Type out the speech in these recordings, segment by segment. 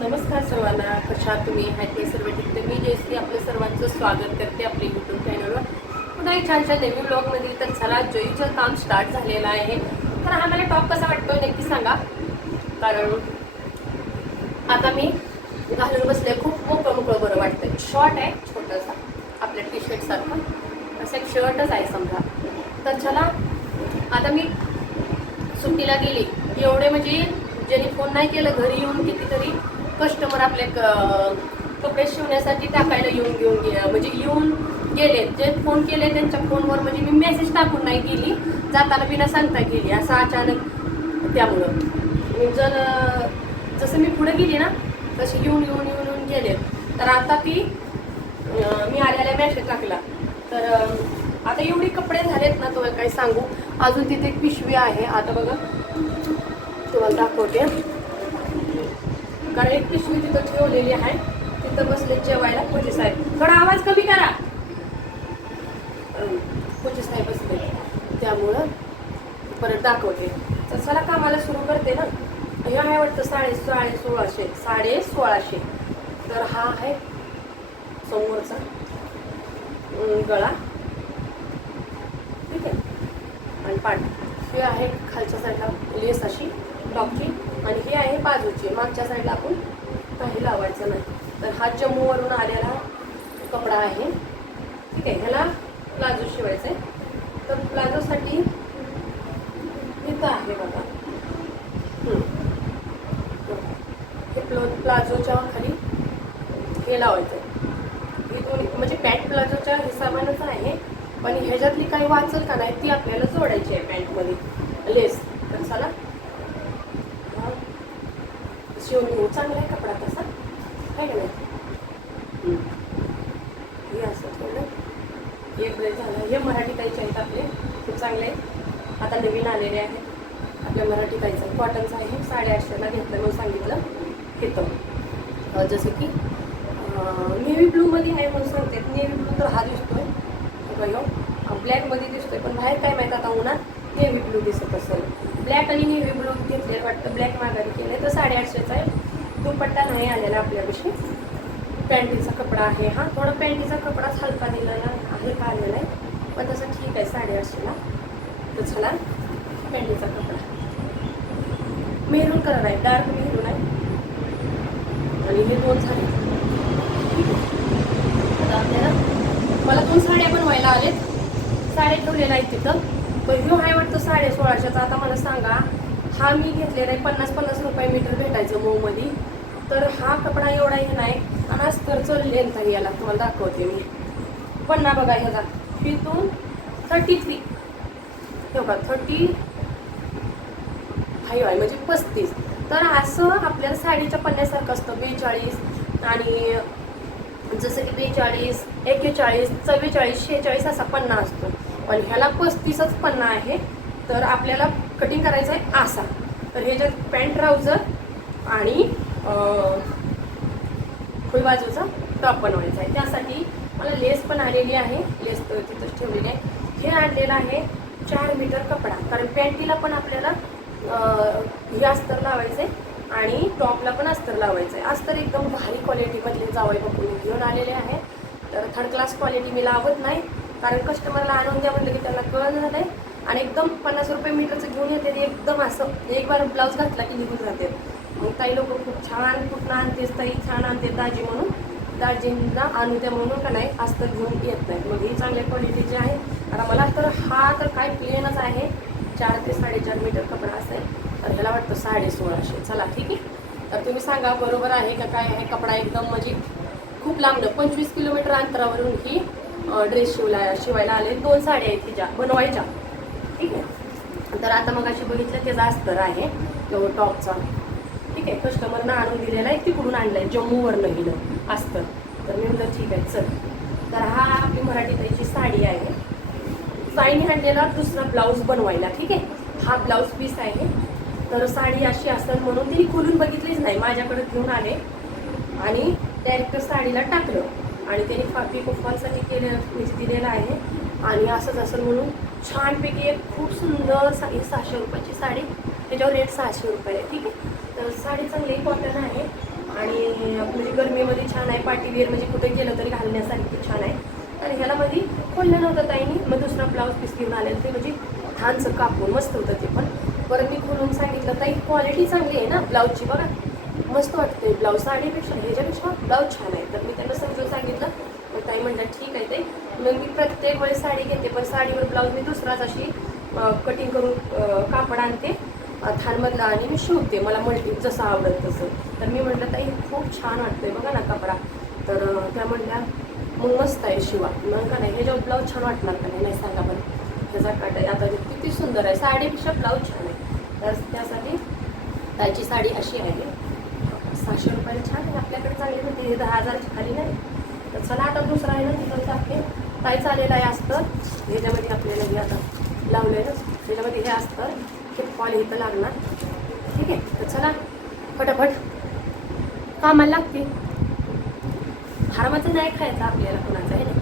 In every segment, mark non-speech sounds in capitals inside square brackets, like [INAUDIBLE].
नमस्कार सर्वांना कशा तुम्ही? आहेत ते सर्व ठीक. तर मी जयश्री आपलं सर्वांचं स्वागत करते आपल्या यूट्यूब चॅनलवर पुन्हा एक छानशा नवीन ब्लॉगमध्ये तर चला जयचं काम स्टार्ट झालेलं आहे. तर हा मला टॉप कसा वाटतो नक्की सांगा. कारण आता मी घालून बसले खूप मोकळं मोकळं बरं वाटतं शॉर्ट आहे छोटंसा. आपल्या टी शर्टसारखं असं एक शर्टच आहे समजा. तर चला आता मी सुट्टीला गेली. एवढे म्हणजे ज्यांनी फोन नाही केलं घरी येऊन कितीतरी कस्टमर आपले क- कपडे शिवण्यासाठी टाकायला येऊन घेऊन गे म्हणजे येऊन गेले. जे फोन केले त्यांच्या फोनवर म्हणजे मी मेसेज टाकून नाही गेली जाताना बिना सांगता गेली असं अचानक त्यामुळं. मी जर जसं मी पुढे गेली ना तसे येऊन येऊन येऊन येऊन गेले. तर आता ती मी आल्याला मेसेज टाकला. तर आता एवढे कपडे झालेत ना तुम्हाला काही सांगू. अजून तिथे एक पिशवी आहे. आता बघा तुम्हाला दाखवते. कारण एक पिशवी तिथं ठेवलेली आहे. तिथं बसले जेवायला पूजे साहेब. थोडा आवाज कमी करा. अं, पूजे साहेब बसले. त्यामुळं परत दाखवते. तर चला कामाला सुरू करते ना. हे आहे वाटतं साडे साडे सोळाशे साडे सोळाशे. तर हा आहे समोरचा गळा. ठीक आहे? आणि पाठ हे आहे खालच्या साईडला लेस अशी डॉकी आणि हे आहे बाजूची. मागच्या साईडला आपण काही लावायचं नाही. तर हा जम्मूवरून आलेला कपडा आहे. ठीक आहे ह्याला प्लाझो शिवायचं आहे तर प्लाझोसाठी इथं आहे बघा. हे प्लो प्लाझोच्या खाली हे लावायचं आहे हे दोन्ही म्हणजे पॅन्ट प्लाझोच्या हिसाबानंच आहे. पण ह्याच्यातली काही वाचल का नाही ती आपल्याला जोडायची आहे पॅन्टमध्ये लेस. तर चला. शिवून घेऊ हो, चांगला आहे कपडा तसा. आहे का नाही? हे असं थोडं. एक ड्रेस झाला. हे मराठी ताईचे आहेत आपले. खूप चांगले आहेत. आता नवीन आलेले आहेत. आपल्या मराठी ताईचं. कॉटनचं आहे. साडेआठशेला घेतलं म्हणून सांगितलं. घेतो. जसं की नेव्ही ब्लूमध्ये आहे म्हणून सांगते. नेव्ही ब्लू तर हा दिसतोय. बघा ब्लॅकमध्ये दिसतोय पण बाहेर काय माहीत आता उन्हात नेव्ही ब्लू दिसत असेल. ब्लॅक आणि नेव्ही ब्लू घेतलेलं वाटतं ब्लॅक माघारी केलं तर साडेआठशेचा आहे. दुपट्टा नाही आलेला आपल्यापाशी. पॅन्टीचा कपडा आहे हा. थोडा पॅन्टीचा कपडाच हलका दिलेला आहे का आलेला आहे. पण तसं ठीक आहे साडेआठशेला. तर चला पॅन्टीचा कपडा. मेहरून कलर आहे डार्क मेहरून आहे. आणि हे दोन झाले आता आपल्याला मला दोन साड्या बनवायला आलेत. साड्या ठेवलेल्या आहेत तिथं. पण ह्यो आहे वाटतं साडे सोळाशेचा आता मला सांगा हा मी घेतलेला आहे पन्नास पन्नास रुपये मीटर भेटायचं मऊमध्ये. तर हा कपडा एवढा हे नाही आणि अस्तरचं लेंथ आहे याला. तुम्हाला दाखवते मी. पन्ना बघा ह्याचा. तिथून थर्टी थ्री हे बघा थर्टी फाईव्ह आहे म्हणजे पस्तीस. तर असं आपल्याला साडीच्या पन्नासारखं असतं बेचाळीस आणि जसं की बेचाळीस एक्केचाळीस चव्वेचाळीस शेहेचाळीस असा पन्ना असतो. पण ह्याला पस्तीसच पन्ना आहे. तर आपल्याला कटिंग करायचं आहे असा तर हे ह्याच्यात पॅन्ट ट्राउझर आणि फुल बाजूचा टॉप बनवायचा आहे त्यासाठी मला लेस पण आलेली आहे. लेस तिथंच ठेवलेली आहे. हे आणलेलं आहे चार मीटर कपडा. कारण पॅन्टीला पण आपल्याला हे अस्तर लावायचं आहे आणि टॉपला पण अस्तर लावायचं आहे अस्तर एकदम भारी क्वालिटीमधले जावई बघून घेऊन आलेले आहे. तर थर्ड क्लास क्वालिटी मी लावत नाही. कारण कस्टमरला आणून द्या म्हटलं की त्यांना कळलं झालं आहे आणि एकदम पन्नास रुपये मीटरचं घेऊन येते आणि एकदम असं एक बार ब्लाऊज घातला की निघून जाते. मग ताई लोक खूप छान कुठनं आणतेस ताई छान आणते दाजी म्हणून. दाजींना आणू द्या म्हणून का नाही अस्तर घेऊन येत नाही. मग ही चांगल्या क्वालिटीची आहे आता मला तर हा तर काय प्लेनच आहे. चार ते साडेचार मीटर कपडा असेल तर त्याला वाटतं साडे सोळाशे. चला ठीक आहे. तर तुम्ही सांगा बरोबर आहे का काय आहे? कपडा एकदम म्हणजे खूप लांबलं पंचवीस किलोमीटर अंतरावरून ही ड्रेस शिवला शिवायला आले. दोन साड्या आहेत तिच्या बनवायच्या. ठीक आहे? तर आता मग अशी बघितलं त्याचा अस्तर आहे. तो टॉपचा. ठीक आहे? कस्टमरनं आणून दिलेला आहे तिकडून आणलं आहे जम्मूवरनं गेलं अस्तर. तर मी म्हटलं ठीक आहे चल. तर हा आपली मराठी ताईची साडी आहे. साईने आणलेला दुसरा ब्लाऊज बनवायला ठीक आहे? हा ब्लाऊज पीस आहे. तर साडी अशी असेल म्हणून तिने खोलून बघितलीच नाही. माझ्याकडे घेऊन आले आणि डायरेक्ट साडीला टाकलं. आणि त्याने फापी पप्पांसाठी केलं म्हणजे दिलेलं आहे. आणि असंच असं म्हणून छानपैकी एक खूप सुंदर सा ही सहाशे रुपयाची साडी त्याच्यावर रेट सहाशे रुपये आहे ठीक आहे? तर साडी चांगली कॉटन आहे. आणि म्हणजे गरमीमध्ये छान आहे पार्टीवेअर म्हणजे कुठे गेलं तरी घालण्यासाठी छान आहे. आणि ह्याला मध्ये खोललं नव्हतं ताईनी मग दुसरा ब्लाऊज पीस घेऊन आलेलं ते म्हणजे छानचं कापून मस्त होतं ते पण. परत मी खोलून सांगितलं ताई क्वालिटी चांगली आहे ना ब्लाऊजची बघा. मस्त वाटते ब्लाऊज साडीपेक्षा ह्याच्यापेक्षा ब्लाऊज छान आहे. तर मी त्यांना समजून सांगितलं. तर ताई म्हणतात ठीक आहे ते मग मी प्रत्येक वेळेस साडी घेते पण साडीवर ब्लाऊज मी दुसराच अशी कटिंग करून कापड आणते थानमधला आणि मी शिवते. मला मल्टी जसं आवडत तसं. तर मी म्हटलं ताई खूप छान वाटतंय बघा ना कपडा. तर त्या म्हटल्या मग मस्त आहे शिवा. मग का नाही? ह्याच्यावर ब्लाऊज छान वाटणार का नाही? सांगा बरं. त्याचा काट आहे. आता किती सुंदर आहे. साडीपेक्षा ब्लाऊज छान आहे. तर त्यासाठी ताईची साडी अशी आहे. सहाशे रुपयाला छान आहे. आपल्याकडे चांगली होती. दहा हजारची खाली नाही. तर चला आता दुसरा आहे ना तिथं टाकते. ताई चालेलं आहे असतं ह्याच्यामध्ये आपल्याला हे आता लावलेलं त्याच्यामध्ये हे असतं हे फॉल इथं लागणार. ठीक आहे. तर चला. फटाफट. कामाला लागते. हरामाचं नाही खायचं आपल्याला कोणाचं आहे ना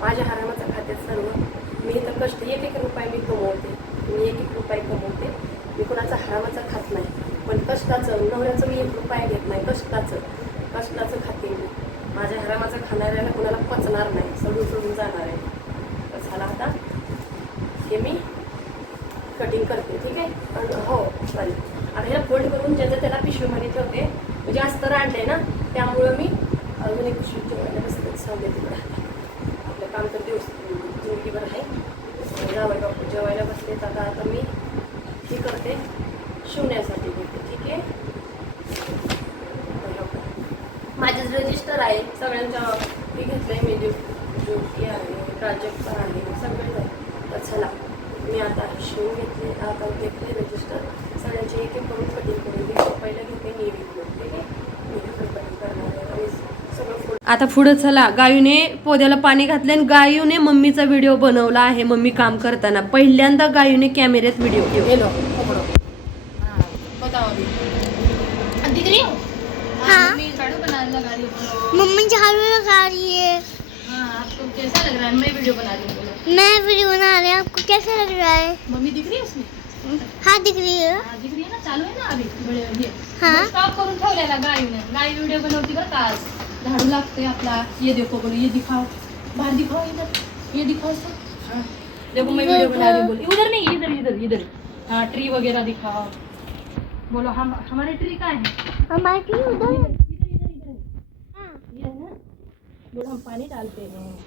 माझ्या हरामाचं खात्यात सर्व. मी इथं कष्ट एक एक रुपये मी कमवते. मी एक एक रुपये कमवते. मी कोणाचा हरामाचा खात नाही. पण कष्टाचं नवऱ्याचं मी एक रुपया घेत नाही कष्टाचं. कष्टाचं खाते मी. माझ्या हरामाचं खाणाऱ्याला कोणाला पचणार नाही सडून सडून जाणार आहे. तर झाला आता हे मी कटिंग करते ठीक आहे? पण हो चालेल आता ह्याला फोल्ड करून ज्याचं त्याला पिशवीमध्ये ठेवते म्हणजे अस्तर आणले ना त्यामुळं मी अजून एक पिशवी ठेवायला बसते सांगते तिकडं आपलं काम तर दिवस जिंदगीभर आहे. जावं जेवायला बसले तर आता आता मी हे करते. शिवण्यासाठी घेते ठीक आहे? माझेच रजिस्टर आहे सगळ्यांच्या मी ज्योती आहे प्राजक्ता आहे तर चला मी आता शिवून घेतले आता घेतले रजिस्टर सगळ्यांचे एक एक करून कटिंग करून घेते. पहिलं घेते ठीक आहे? सगळं फुल आता पुढं चला. गायूने पोद्याला पाणी घातले आणि गायूने मम्मीचा व्हिडिओ बनवला आहे. मम्मी काम करताना. पहिल्यांदा गायूने कॅमेऱ्यात व्हिडिओ ये लो पकड़ो हाँ बताओ अभी दिख रही हो? हाँ। मम्मी झाड़ू लगा रही हो मम्मी झाड़ू लगा रही है। हाँ आपको कैसा लग रहा है? मैं वीडियो बना रही हूँ मैं वीडियो बना रही हूँ आपको कैसा लग रहा है? मम्मी दिख रही है उसमें? हाँ दिख रही है। हाँ दिख रही है ना? चालू है ना अभी? बड़े हाँ। स्टॉप करून ठेवलेला गायीने गाय व्हिडिओ बनवती बरं का आज झाडू लागते आपला ये देखो बोलो ये दिखाओ। बाहर दिखाओ इधर। ये दिखाओ सब। हाँ। देखो मैं वीडियो बना रही बोलो। उधर नहीं इधर इधर इधर। हाँ ट्री वगैरह दिखाओ। बोलो हम हमारे ट्री का है? हमारी टीम उधर है। इधर इधर इधर हाँ, ये है ना? बोलो हम पानी डालते हैं।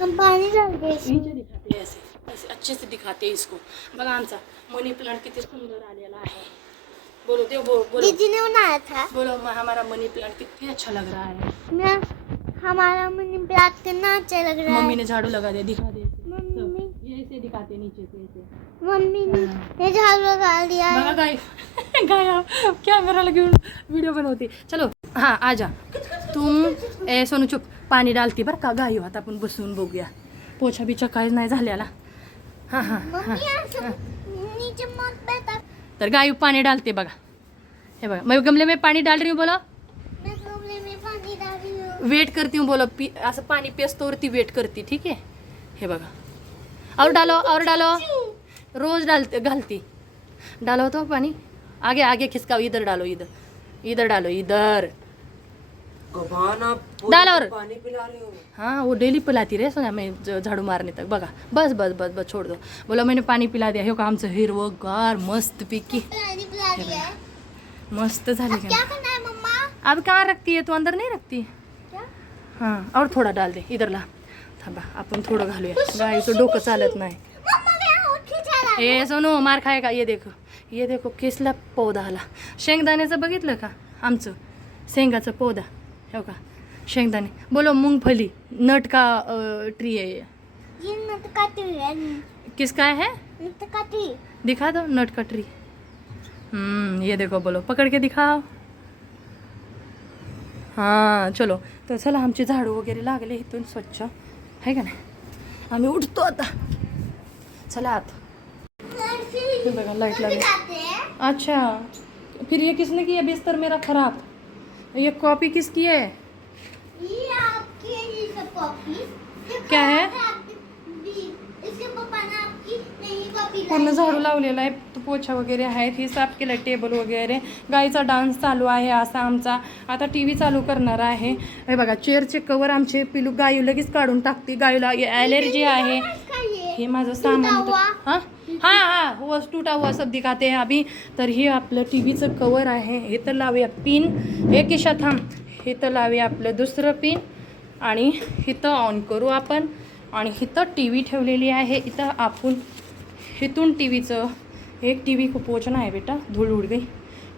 हम पानी डालते हैं नीचे दिखाते हैं ऐसे ऐसे अच्छे से दिखाते हैं इसको। बघा आमचा मनी प्लांट कितने सुंदर आलेला आहे बोलो देव बोल बोलो। दीदी ने बनाया था। बोलो हमारा मनी प्लांट कितने अच्छा लग रहा है। हमारा मनी प्लांट कितना अच्छा लग रहा है। मम्मी है ने झाड़ू लगा दिया दिखा। हैं नीचे ऐसे मम्मी ने झाड़ू लगा दिया बघा गाय [LAUGHS] गाया कॅमेराला घेऊन व्हिडिओ बनवते. चलो हा आजा. तुम ए सोनू चुप. पाणी डालते बरं का? गायो आता आपण बसून बघूया. पोछा बिछा काहीच नाही झालेला हां हां हां. मम्मी ऐसे नीचे मत बैठा तर गाय पानी डालते बघा. हे बघा. मैं गमले में पानी डाल रही हूँ बोलो. वेट करती हूँ बोलो. पी असं पाणी पेस्तोवरती वेट करती ठीक आहे? हे बघा. और डालो और डालो। रोज डालते घालती। डालो तो पानी। आगे आगे खिसकाओ इधर डालो इधर। इधर डालो इधर। डाल और। पाणी पिला रही हूँ। हाँ वो डेली पिलाती रे सोना मैं झाड़ू मारने तक। बघा। बस बस बस बस छोड़ दो। बोलो मैंने पाणी पिला दिया। हे का आमचं हिरवं गार मस्त पिकी। पानी पिला दिया। है मस्त झाली अब क्या करना है मम्मा? अब कहाँ रखती है? तू अंदर नहीं रखती? क्या? हां और थोडा डाल दे इधरला थांबा आपण थोडं घालूया. गाईचं डोकं चालत नाही. ए सोनू मार खाय का? ये देखो. ये देखो केसला पौधा आला. शेंगदाण्याचं बघितलं का? आमचं. शेंगाचं पौधा. हो का? शेंगदाणे. बोलो मूंगफली. नट का ट्री है ये. ये नट का ट्री है किसका है? नट का ट्री दिखा दो नट का ट्री हम्म ये देखो बोलो. पकड़ के दिखाओ. हां चलो. तर चला आमची झाडू वगैरे लागले इथून स्वच्छ. आहे का नाही? आम्ही उठतो आता. चला आत. हे बघा लाईट लागली. अच्छा. फिर ये किसने किया बिस्तर मेरा खराब? ये कॉपी किसकी है? ये आपके ये कॉपी क्या है? इसके ने आपकी कॉपी पूर्ण झाडू है। लावलेला आहे. पोछा वगैरे आहेत ही साफ केलं टेबल वगैरे. गाईचा डान्स चालू आहे असा आमचा. आता टी व्ही चालू करणार आहे. हे बघा चेअरचे कवर आमचे पिलू गायू लगेच काढून टाकते. गायूला ॲलर्जी आहे. हे माझं सामान? हां? हां हां. हुआ टूटा हुआ सब दिखाते हैं अभी तर हे आपलं टी व्हीचं कवर आहे. हे तर लावूया पिन एक इशा थांब. हे तर लावूया आपलं दुसरं पिन आणि इथं ऑन करू आपण. आणि इथं टी व्ही ठेवलेली आहे. इथं आपण इथून टी व्हीचं एक टी व्ही खूप वचन आहे बेटा धूळ उड गई.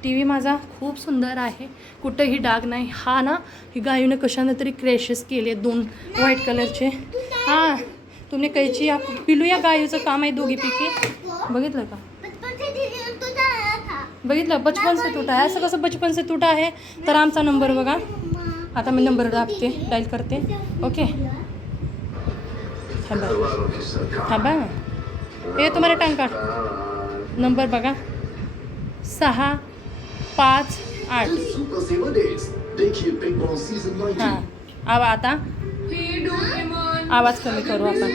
टी व्ही माझा खूप सुंदर आहे. कुठंही डाग नाही. हा ना ही गायूने कशानं तरी क्रॅशेस केले दोन व्हाईट कलरचे हां तुम्ही कैची या पिलू या गायूचं काम आहे दोघीपैकी बघितलं का? बघितलं? बचपन से तुटा आहे. असं कसं बचपन से तुटा आहे? तर आमचा नंबर बघा. आता मी नंबर दाबते डायल करते. ओके थांबा. थांबा. हे तुम्हाला टांग काढ. नंबर बघा. सहा पाच आठ. Super Saver Days. देखिए बिग बॉस सीजन 19 हां. आवा आता. आवाज कमी करू आपण.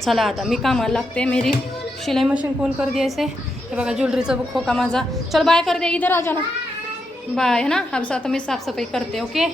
चला आता. मी कामाला लागते. मेरी शिलाई मशीन कोण कर दिए से हे बघा ज्वेलरीचा खोका माझा. चल बाय कर दे. इधर आ जाना. बाय है ना? अब आता मी साफसफाई करते ओके